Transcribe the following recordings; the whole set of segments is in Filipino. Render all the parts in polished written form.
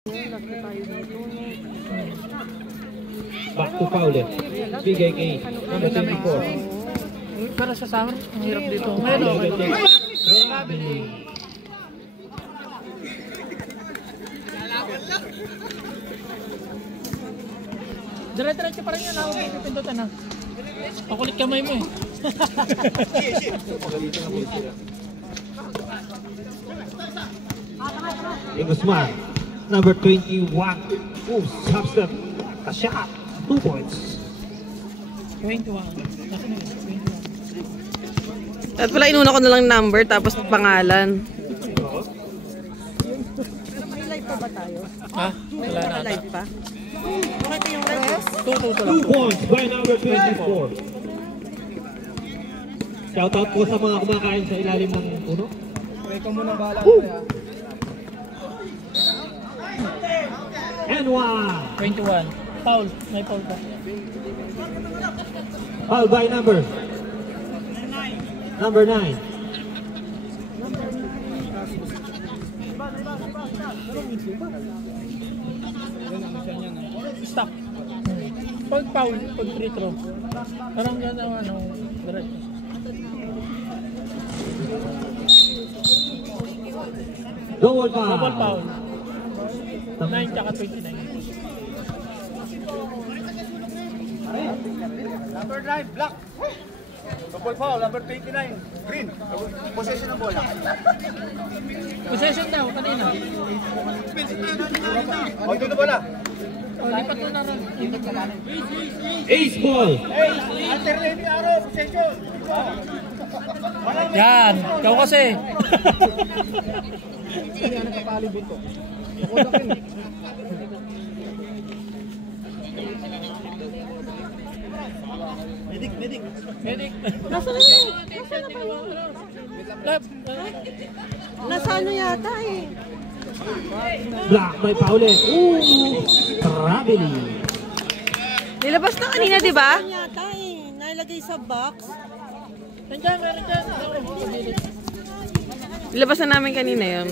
Back to Paule. Bigay kay number 24. Para sa amin, ang hirap dito. Ngayon, okay. Dire-diretso pa rin yan. Ako may pipindutan ha. Pakulit kamay mo eh. Guzman, number 21. Oh, substep. A shot. 2 points. 21. At pala inuna ko na lang number tapos pangalan. Live pa ba tayo? Ha? Wala na. Live pa? Bakit yung rest? 2 points by number 24. Shoutout po sa mga kumakain sa ilalim ng puno. Ikaw muna bahala. And 1. 21. Foul. May foul pa. Foul by number 9. Stop. Pag foul, pag free throw. Parang gano'n ano, diretso. Double foul. Double foul. 9 tsaka 29. Number 9, black. Double foul, number 29, green. Possession ng bola. Possession daw, kanina. O, dito bola. Lipat mo na rin. Ace ball. Hey, alternative arrow, possession. Yan, ikaw kasi. Medic. Nasaan na yun? Nasaan na kayo? Nasa ano yata eh. Black by Paule. Ooh, traveling. Nilabas na kanina, di ba? Nasaan yata eh. Nailagay sa box. Nandiyan, meron dyan. Nilabas na namin kanina yun.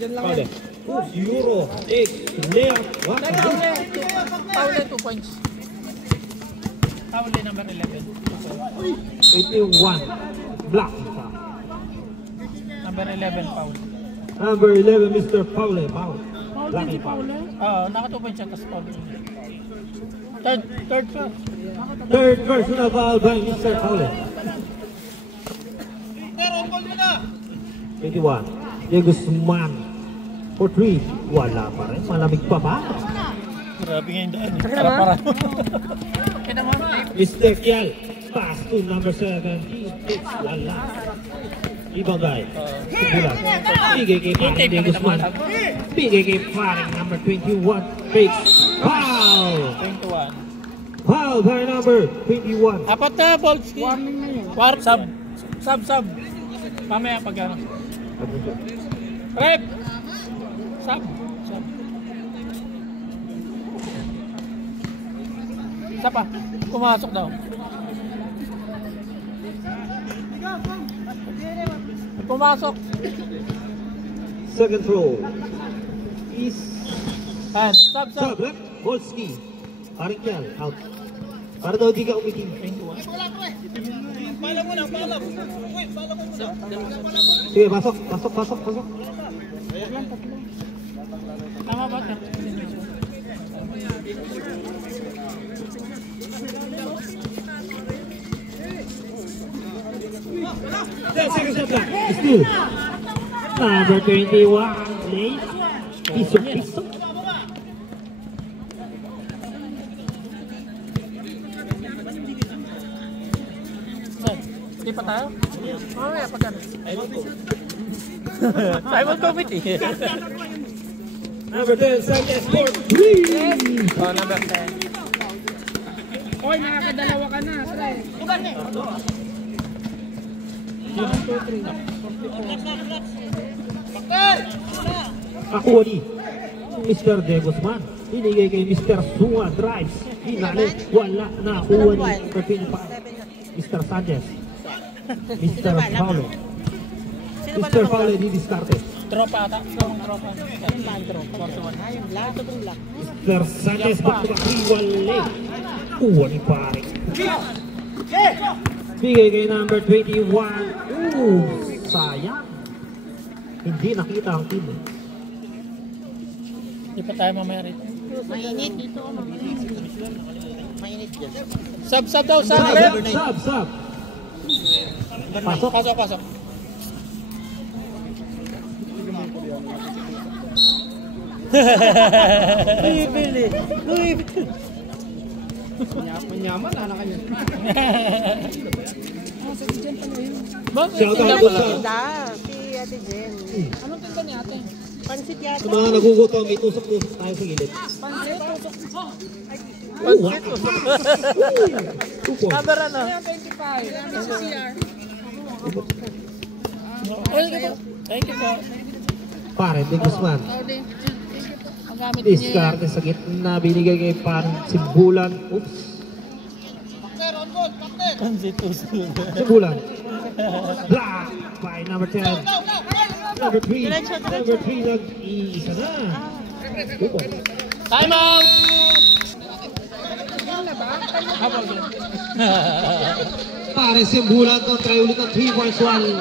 Paule. Ooh, Euro. 8. Lea. Paule, 2 points. Paule, number 11. 81. Black. Number 11, Paule. Number 11, Mr. Paule. Lucky Paule. Oo, naka 2 points siya, tapos Paule. Third first. Third personal foul by Mr. Paule. 21. Diego Guzman. For 3. Wala pa rin. Malamig pa ba? Grabe nga yung daan. Para. Kita mo? Mr. Kial. Pass to number 7. It's wala. Ibang guy. Simulan. Bigay kay paring Diego Guzman. Bigay kay paring number 21. Fakes. Foul! 21. Foul by number 21. Apat na, Bolski. Warp. Sub. Mamaya pag ano. Rep! Sub. Isa pa. Pumasok daw. Pumasok. Second throw. Is And sub. sub left. Volsky. Paring Kial. Out. Para daw di ka umiting. Sige, pasok. Tama ba? 10 seconds shot clock. Still. Number 21. Late. Piso. Hindi pa tayo? Mamaya pag ano. Simon Covid eh. Number 10. Sanchez for 3. Oh, number 10. Oy, nakakadalawa ka na. Iban eh. Nakuha ni Mr. Diego Guzman. Binigay kay Mr. Sua drives. Hinali. Wala. Nakuha ni Mr. Sanchez. Mr. Paulo. Mr. Paulo di diskarte. Tropa ata. Tropa. Yung band tropa. Yung black. Yung black. Mr. Sanchez, back-to-back hiwalay. Ni pare. Bigay kay number 21. Sayang. Hindi nakita ang team. Hindi pa tayo mamaya rito. Mainit dito. Mainit dyan. Sub daw, sub. Sub. Pasok. Pasok. Bili. Manyaman, anak ka niya. Shout out po sa Si Ate Jen. Anong tinda ni ate? Pansit yata. sa mga nagugutom. May tusok-tusok tayo sa gilid. Camera na. 25. Thank you po. Pare, de Guzman. Ang gamit niya. Discard sa gitna. Binigay kay Pare Simbulan. Oops. Simbulan. Black by number 10. Number 3. Number 3 nag-iisa na. Time out! Pare Simbulan kontra ulit ng 3 points 1.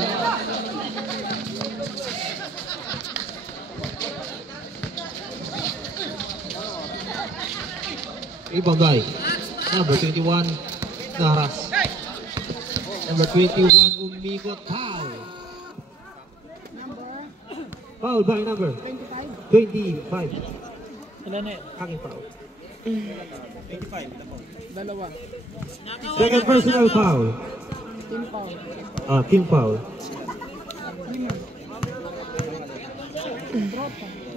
Rebound by number 21 naharas. Number 21 umikot. Foul by number 25. Ilan na Hanging foul. 25. Dalawa. Second personal foul. Team foul.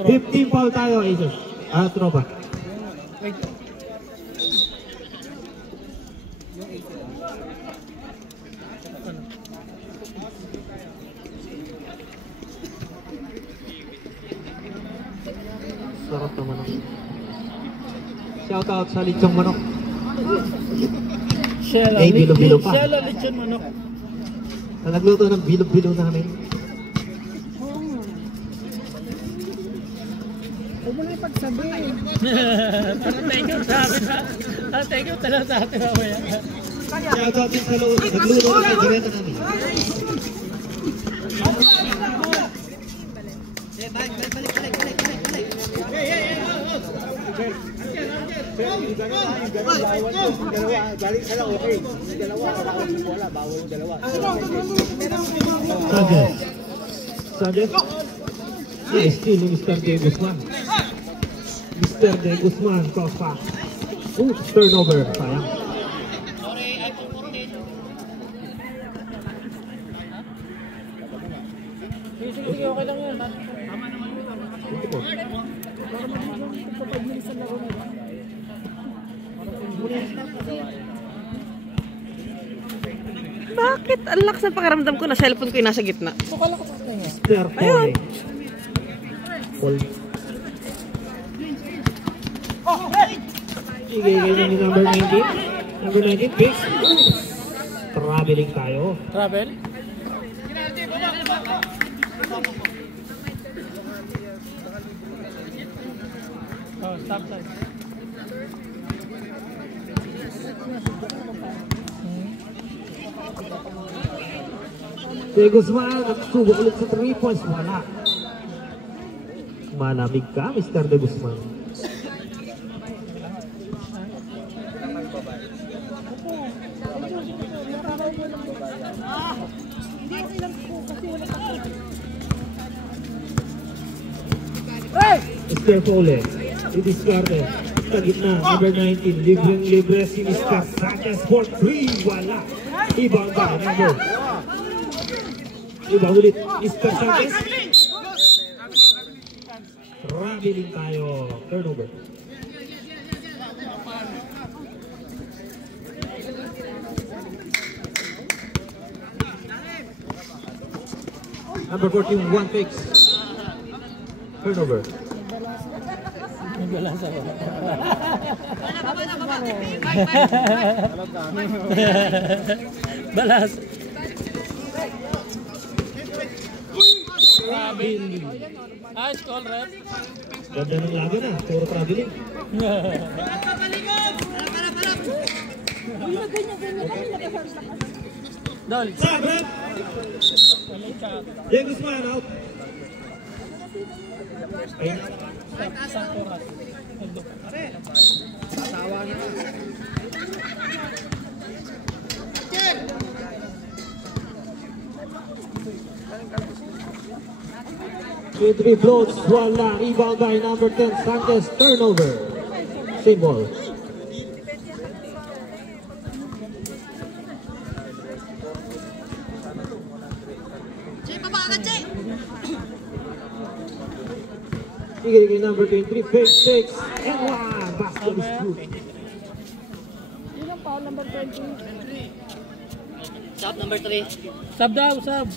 15 foul tayo, Aces. Tropa. Sarap na manok. Shout out sa Lechong Manok. Shella. Eh, bilo-bilo pa. Shella, lechon manok. Na nagluto ng bilo-bilo namin. Huwag mo na ipagsabi. Thank you sa akin. Thank you talaga sa atin mamaya. Shout out din sa nagluto ng direta namin. Sanchez. Yeah, still Mr. De Guzman. Mr. De Guzman, cross pass. Turnover. Sayang. Sige, okay lang yan. Bakit? Ang lakas ng pakiramdam ko na cellphone ko yung nasa gitna. Sukala ko sa kanya. Mr. Pole. Pole. Sige, ganyan ni number 19. Number 19, fix. Traveling tayo. Travel? Oh, stop sign. De Guzman, nagsubok ulit sa 3 points. Wala. Malamig ka, Mr. De Guzman. Mr. Pole, i-discarded. Sa gitna, number 19, libreng-libre si Mr. Sanchez for 3. Wala. Ibang ba, number. Iba ulit, Mr. Sanchez. Traveling tayo. Turnover. Number 41, fix. Turnover. Nagbalasa ko. Balas. Ah, school rep. Ganda ng laga na, puro traveling. Dol. Sab, rep! Diego Guzman, out. Ayun. Isang oras. Sawa na. 3 floats, wala. Rebound by number 10, Santos. Turnover. Same ball. Sige, number 23, fake 6, and 1. Basket is good. Ilang pa, number 20. Stop number 3. Sub daw, sub.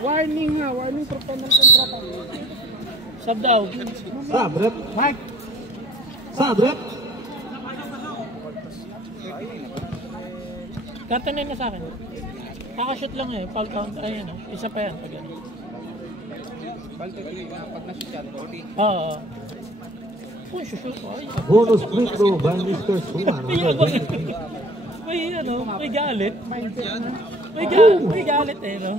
Warning ha, warning for penalty kontrata. Sub daw. Sab, rep. Mike. Sab, rep. Kartanay na sa akin. Nakashoot lang eh. Foul count. Ayun o. Isa pa yan. Pag yan. Pag na-shoot yan, 40. Oo. Kung shoot. Ay. Bonus free throw by Mr. Suman. May ano. May galit. May galit eh. No?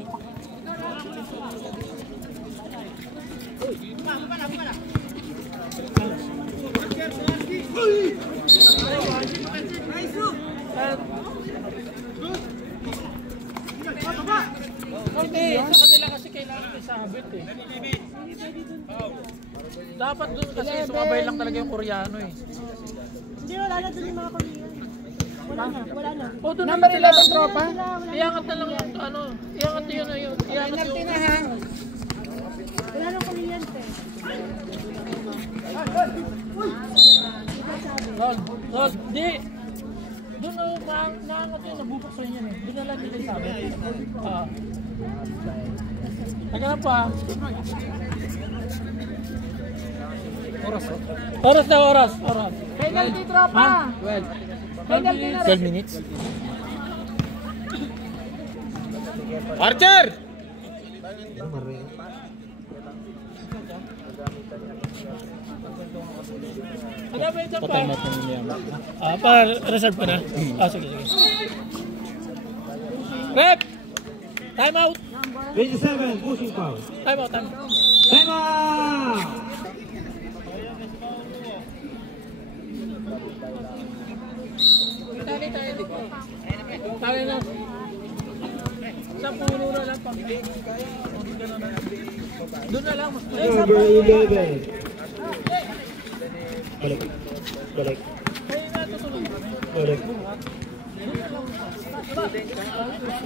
Hindi, sa kanila kasi kailangan isabit eh. Dapat dun kasi sumabay lang talaga yung Koreano eh. Hindi, wala na dun yung mga Korean. Wala na. O doon Number 11 tropa. iangat na lang yung ano, iangat yun na yun. Iangat yung... Wala na Korean eh. Rod, di. Doon na maangat yun, nabubok sa inyo eh. Doon na lang nila sabi. Taga pa. Oras na oras. Penalty tropa. 12 minutes. Archer! Patay natin yung pa-reserve ka na? Sige. Rep! Time out! 27, pushing foul. Time out! Time out! Tali na. Sa puno na lang pag doon na lang. Number 11. Balik.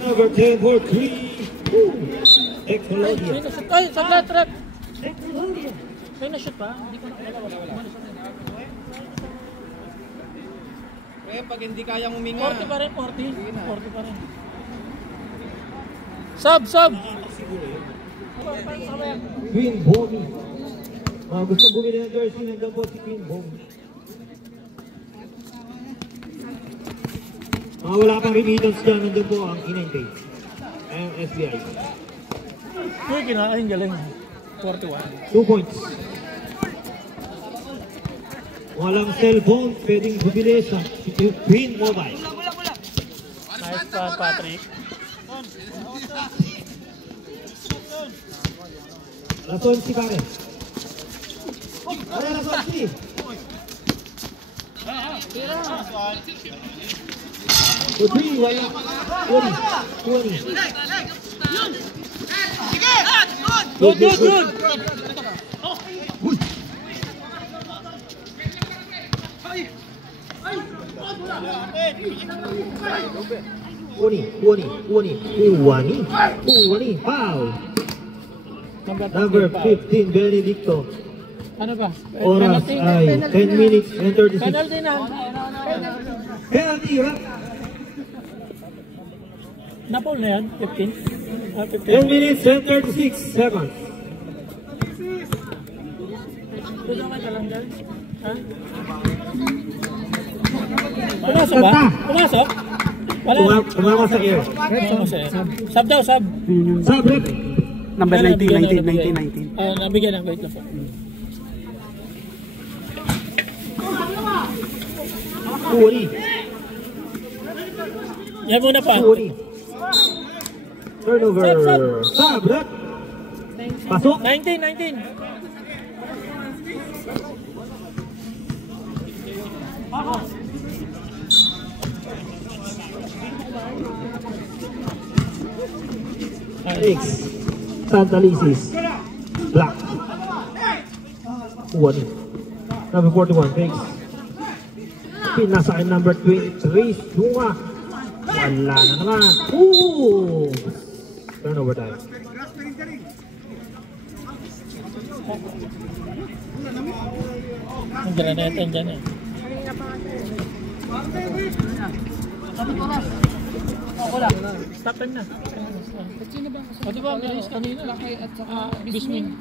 Number 10 for 3. Ecologia. Ay, saglit, Rep. May na-shoot pa? Hindi ko na. Eh, pag hindi kayang huminga. 40 pa rin, 40 pa rin. Sub! Queen Bomi. Gusto bumili ng jersey, nandiyan po si Queen Bomi. Wala pang remittance dyan, nandiyan po ang Inente. Ang SBI. Uy, kinain galing. 41. 2 points. Walang cellphone, pwedeng bumili sa Queen Mobile. Nice pa, Patrick. Lason si Karen. Ano lason si? So 3, wala. 20. Good. Uwani, foul. Number 15, Benedicto. Ano ba? Oras ay 10 minutes and 36. Penalty na. Penalty, right? Napol na yan? 15? 10 minutes and 36 seconds. Doon naman ka lang dyan. Ha? Pumasok ba? Pumasok? Wala na. Tumama sa air. Sub daw, sub. Sub, rep. Number 19, 19. Nabigyan na. Wait lang po. Kuwari. Yan muna pa. Kuwari. Turnover. Sabrat. Pasok. 19. X. Santalisis. Black. Kuwari. Number 41. Thanks. Pinasa kay number 23. Sunga. Wala na naman. Ooh! Turnover time. Ang granete dyan eh. Stop time na. O diba, bilis kanina. Laki at saka Bismin.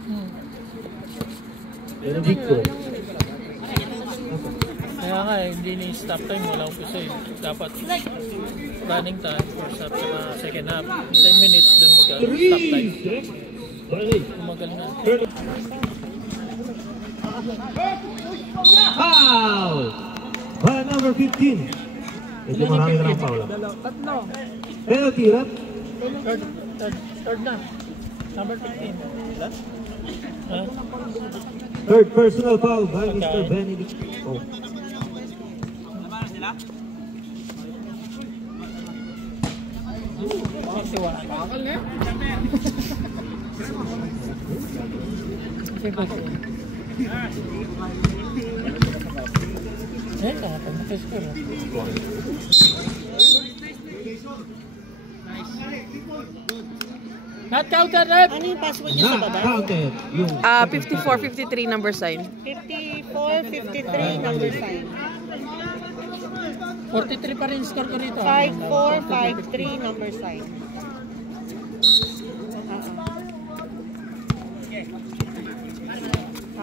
Benedicto. Kaya nga eh, hindi ni stop time. Wala ko kasi. Dapat running time, first half, saka second half. 10 minutes dun mag-stop time. Umagal na. Foul! By number 15. Medyo marami na lang foul. Penalty, right? Third na. Number 15. Third personal foul by Mr. Benedict. Oh. Not counted, rep! Ano yung password niya sa Not baba? counted. Yung 54, 53 number sign. 54, 53, number sign. 43 pa rin score ko rito. 54, 53, number sign.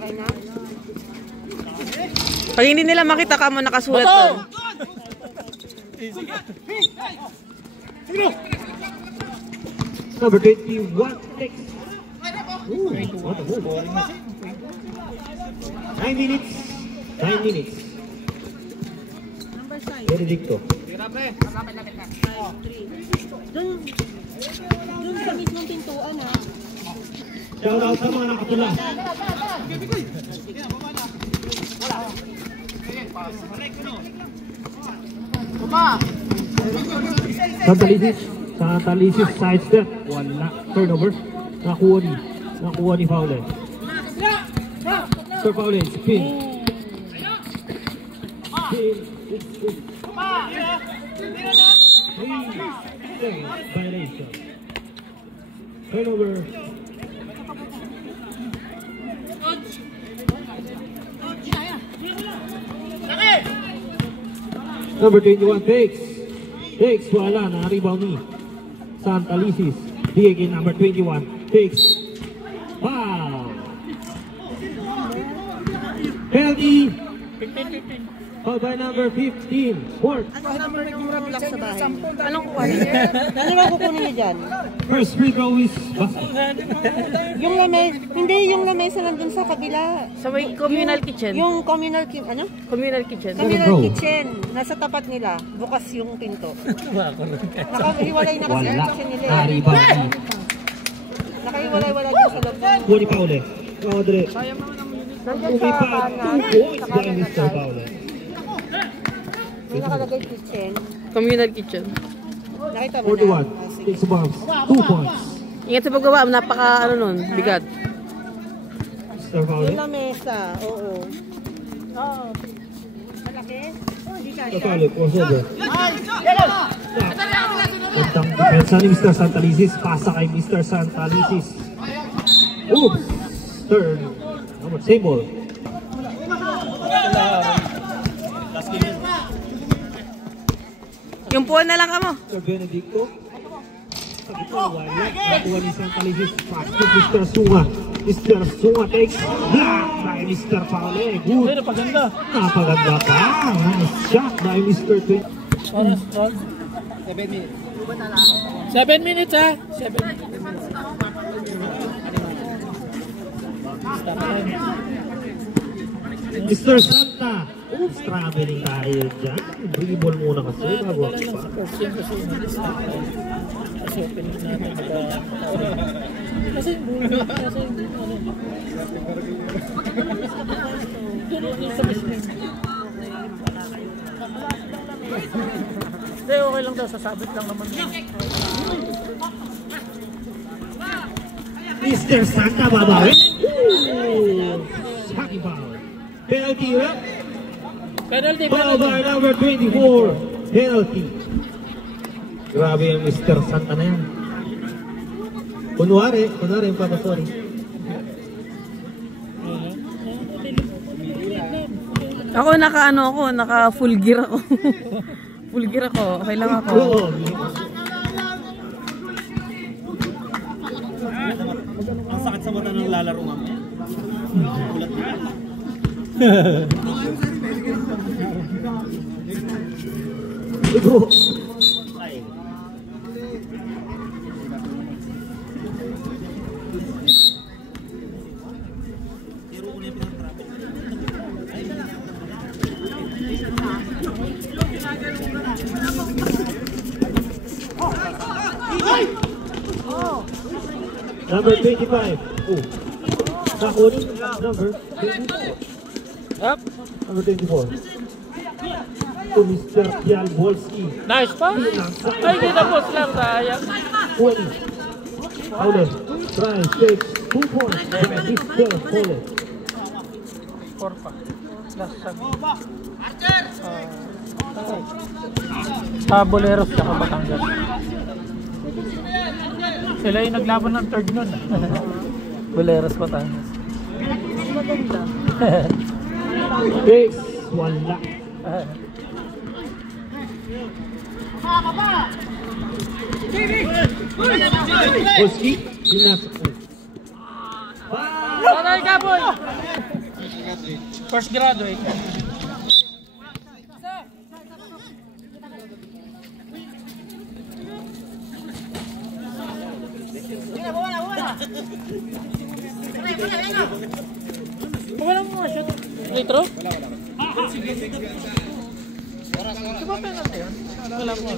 Okay na? Pag hindi nila makita ka mo nakasulat doon. number 21. Takes. Ooh, what a move. 9 minutes. 9 minutes. Number sign. Benedicto. Doon sa mismong pintuan ha. Shout out sa mga nakatula. Santalisis side step. Wala. Turnover. Nakuha ni Fowler. Sir Fowler, spin. Violation. Turnover. Number 21 takes wala na rebound ni Santalisis. Again number 21 takes foul. Penalty. 15. Foul by number 15. Fourth. Anong number ng block sa bahay? Anong kuha niya? Ano ba kukunin niyo dyan? First free throw is basket. Yung lamesa, hindi yung lamesa nandun sa kabila. Sa may communal kitchen. Yung communal kitchen, ano? Communal kitchen. Communal kitchen. Nasa tapat nila. Bukas yung pinto. Nakahiwalay na kasi ang Wala kitchen nila. na rebound ni Nakahiwalay-wala dyan sa loob. Kuha ni Fowler. Rodre. Nandiyan Okay sa pa. kanan. 2 points by Mr. Fowler. May nakalagay kitchen. Communal kitchen. Nakita mo na? 41 takes bounce. 2 points. Ingat sa paggawa, napaka ano nun, bigat. Mr. Yung Fowler. lamesa, oo. Oo. Malaki? Oh, hindi Mr. kaya. Fowler, crossover. Gandang depensa ni Mr. Santalisis. Pasa kay Mr. Santalisis. Oops! Turn. Same ball. Yung puwan na lang ka mo. Mr. Benedicto. Sa gitna, wala. Nakuha ni Santalisis. Pass to Mr. Sunga. Mr. Sunga takes block by Mr. Fowler. Good. Pero paganda. Napaganda pa. Nice shot by Mr. 20. Oras, Ron. 7 minutes ha? 7 minutes. stop time. Mr. Santa. Oops, traveling tayo dyan. Dribble muna kasi bago Wala lang sa first game kasi stop time. Kasi opening natin kasi yung bulo, kasi yung tulog yung sa mismo. Hindi, okay lang daw, sasabit lang naman. Mr. Santa babawi. Hockey foul. Penalty, right? Penalty, Foul by number 24. Penalty. Grabe yung Mr. Santa na yan. Kunwari yung Papa, sorry. Ako naka full gear ako. Full gear ako. Okay lang ako. Oo. Ang sakit sa mata ng lalaro mamaya. Ulat nila. Bro. Number 25. Oh. Nakuni. Number 24. Up. Number 24. To Mr. Pialbolski. Nice pa. Ay, hindi na post lang. Sayang. 20. Paulo. Try, takes 2 points. Mr. Paulo. 4 pa. Last sabi. Boleros tsaka Batangas. Sila yung naglaban ng third nun. Boleros Batangas. Takes. Wala. Bolski. Pinasok. Aray ka, boy! First graduate. Wala mo mga shot. Nitro? Diba penalty yun? Wala mo.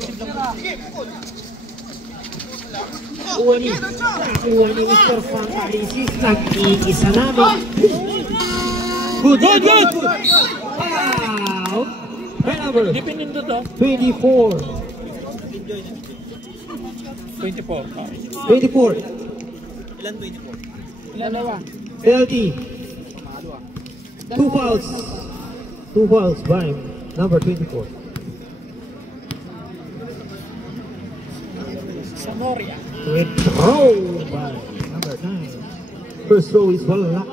Kuha ni Mr. Fantalisis. Nag-iisa namin. Good. Wow! Hey, number Hindi pinindot ah. 24. 24. 24. Ilan 24? Dalawa. Penalty. 2 fouls. 2 fouls by number 24. Samoria. Withdraw by number 9. First throw is wala.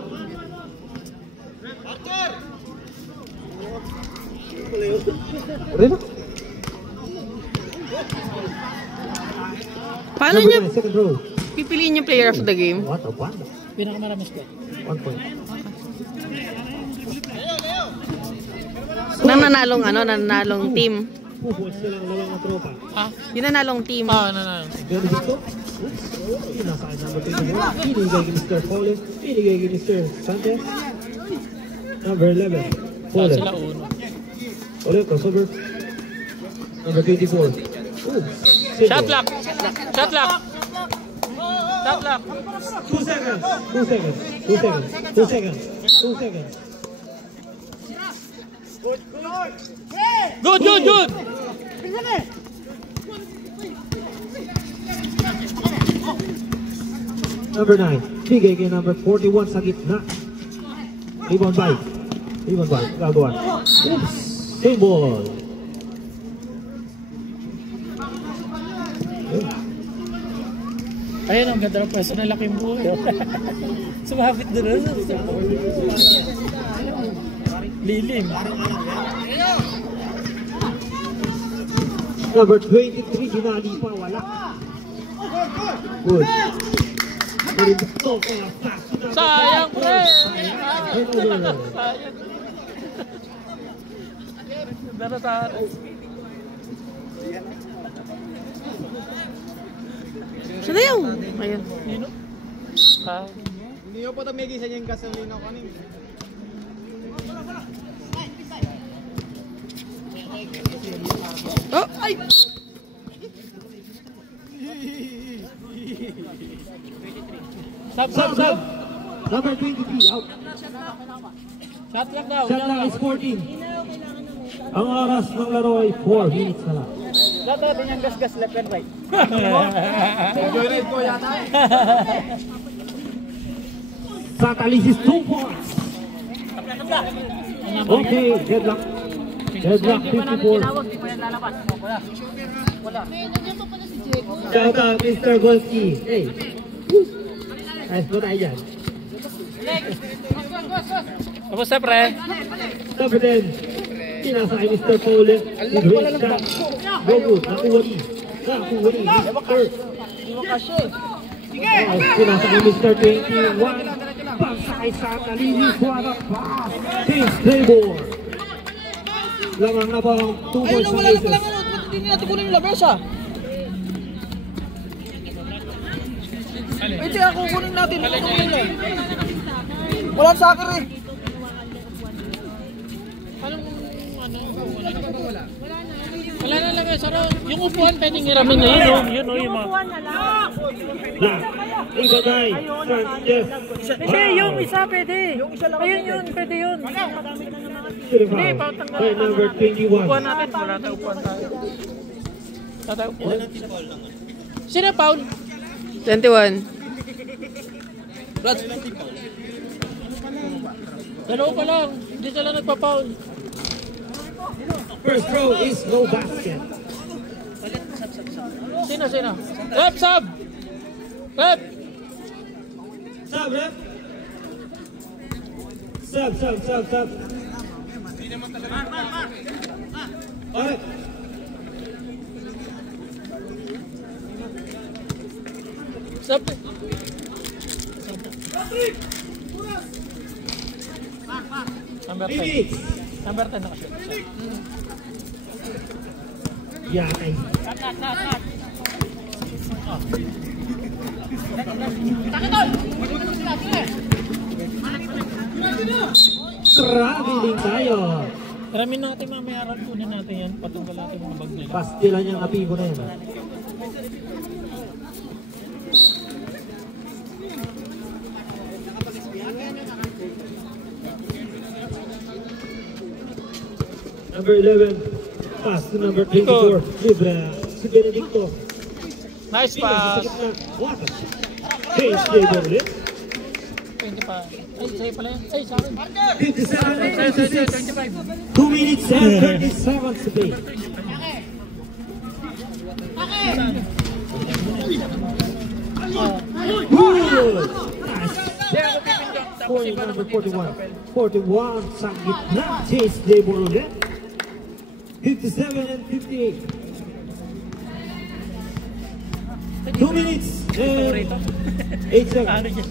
Relax. Paano Number niyo 9, second row. pipiliin yung player of the game? What a wonder. Pinakamarami score. 1 point. Nananalong team. 2 points na lang dalawang tropa. Ah? Yung nanalong team. Nanalo. Pero dito, nasa number 24. Pinigay kay Mr. Paulo. Pinigay kay Mr. Sanchez. Number 11. Paulo. Sila uno. Paulo, crossover. Number 24. Shot lock. Shot lock. Shot lock. 2 seconds. 2 seconds. 2 seconds. 2 seconds. 2 seconds. Good. Number 9. Bigay kay number 41 sa gitna. Rebound by. Gagawan. Oops. Same ball. Ayun, ang ganda ng pwesto na laking buhay. Sumabit doon. Lilim. Number 23, ginali pa, wala. Good. Sayang, pre! Sayang. Sayang. Daratahan. Sino yung? Ayun. Nino? Ah. Hindi nyo po tamigi sa yung gasolina kanin. Oh, ay! Sub. Number 23, out. Shot lang daw. Shot lang is 14. Ang oras ng laro ay 4 minutes na lang. Lahat natin yung gas-gas left and right. Enjoy ko yata. Satalisis 2 points. Okay, deadlock. Deadlock 54. Shout out Mr. Golski. Hey. Ayos mo tayo dyan. Kamusta pre? Number 10. Sinasakay Mr. Paulet. Great shot. Go good. Nakuha ni. Mr. Sinasakay Mr. 21. Pagsakay sa Satalisis. What a pass. Chase Labor. Lamang na pa ang 2 points ng Aces. Hindi natin kunin yung labesa. Pwede ako kunin natin. Walang soccer eh. Wala na lang saro. Yung upuan pwedeng hiramin na yun. Yun o yung mga. Ibagay. Hindi, yung isa pwede. Ayun yun, pwede yun. Hindi, by number 21. Upuan natin, wala tayo upuan tayo. Tatay upuan. Sino Paul? 21. Dalawa pa lang, hindi sila nagpa-foul. First throw is no basket. Sino? Rep, sub! Rep! Sub, rep. Sub. Alright. Sub! Number 10. Number 10 nakashoot. Yakay. Traveling tayo. Ramin natin mamaya ron, kunin natin yan. Patunggal natin mga bag nila. Pastilan niyang napigo na yan. Number 11, pass to number 24, Libre, si Benedicto. Nice pass. Chase Labor ulit. 20 pa. Ay, sa'yo pala yan. Ay, sa akin. 57, 26. 2 minutes and 30 seconds to play. Good! Nice. Number 41. 41 sa gitna. Chase Labor ulit. 57 and 58. 2 minutes and 8 seconds.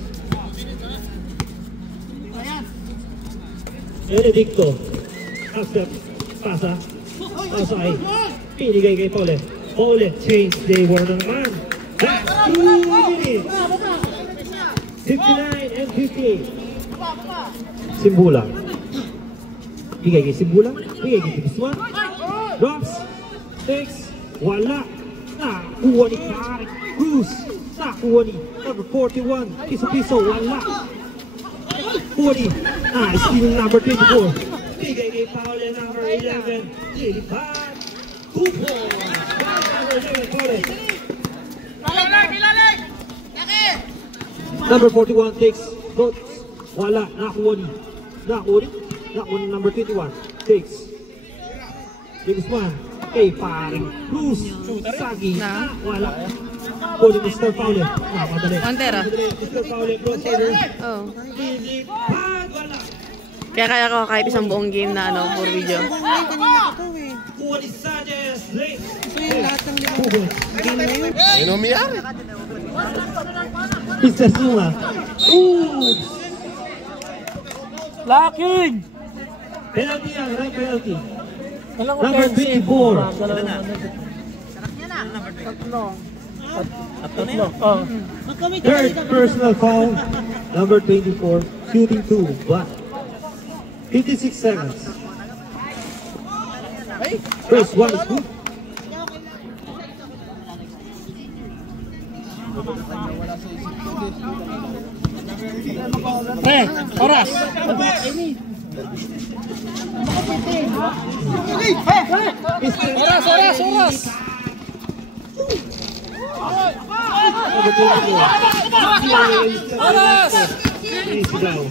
Benedicto. Accept. Pasa. Pasay. Pinigay kay Paule. Paule. Change Labor na naman. That's 2 minutes. 59 and 58. Simbula. Bigay kay Simbula. Bigay kay Biswan. Drops. Takes. Wala. Nakuha ni Karek Cruz. Nakuha ni number 41. Piso-piso. Wala. 40. Stealing number 24. Bigay kay Paule number 11. Lilipad. 2 points. Number 11. Paule. Number 41 takes. Votes. Wala. Nakuha ni. Nakuha ni number 21. Takes. Guzman. Kay paring Cruz. Sagi. Wala. Pwede Mr. Paule. Madali. Pantera. Mr. Paule. Crossover. Oh. Lilipad. Wala. Kaya ko kahit isang buong game na ano, for video. Kuha ni Sanchez. Late. Ano umiyak? Pistas nyo ah. Oops! Lacking! Penalty yan, right penalty. Walang Number 24. Tatlo. Oh. Third personal foul, number 24, shooting 2, but 56 seconds. First one is good. Oras. Oras. Oras! Easy down.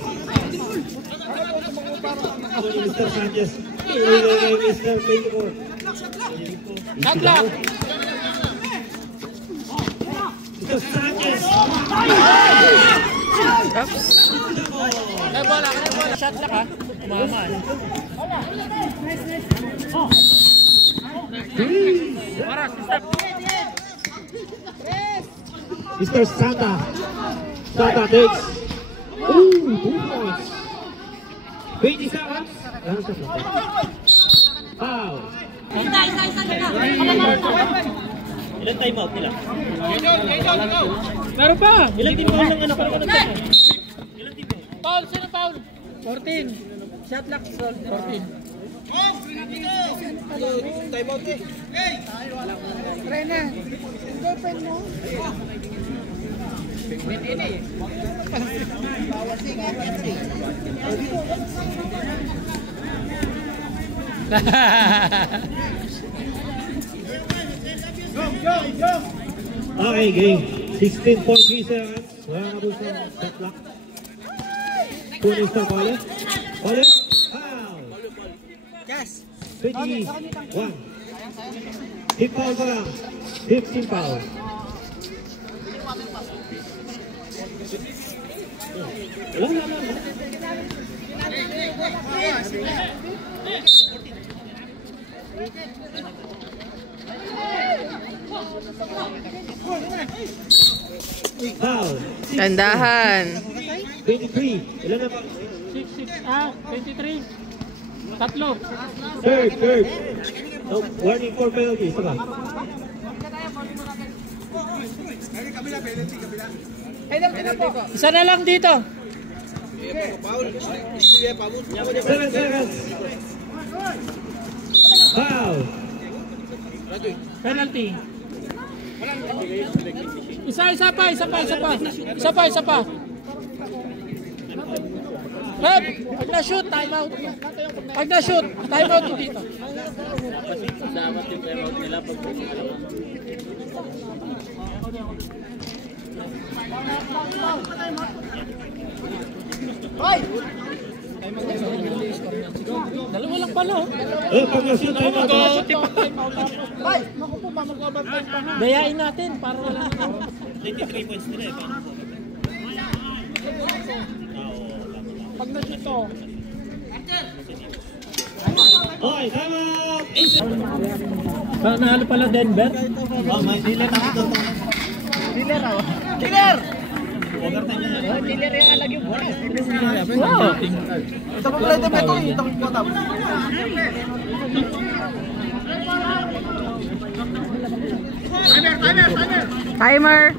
Mr. Sanchez. Mr. 24. Easy down. Mr. Sanchez. Bola. Shot lang ha. Umama. Oras, stop. Mr. Santa. Santa takes. Ooh, 2 points. 20 seconds. Foul. Ilan time out nila? Meron pa. Ilan team out ng ano? Foul, sino foul? 14. Shot lock, 14. Time out eh. Rene, girlfriend mo? Okay, game. 16.3 seconds. Wala na po sa shot clock. Punis na Pole. Pole. Foul. 21. Hit foul pa lang. 15 foul. Wala. Foul. Tandahan. 23. Ilan na pa? 23. Tatlo. Third. No, warning for penalty. Saka. Isa na lang dito. 7 seconds. Foul. Penalty. Isa pa. Rep, pag na-shoot, time out. Time out dito. Dapat yung time out nila pag Dalawa lang pala. Pag na-shoot, time out. Dayain natin para wala na. 23 points nila eh. Pag na-shoot to. Okay, time out. Nahalo pala Denver. Oh, may dealer na ito. Killer! Overtime na. Killer yung alag yung bola. Wow. Ito pa pala ito. Ito pa pala. Timer.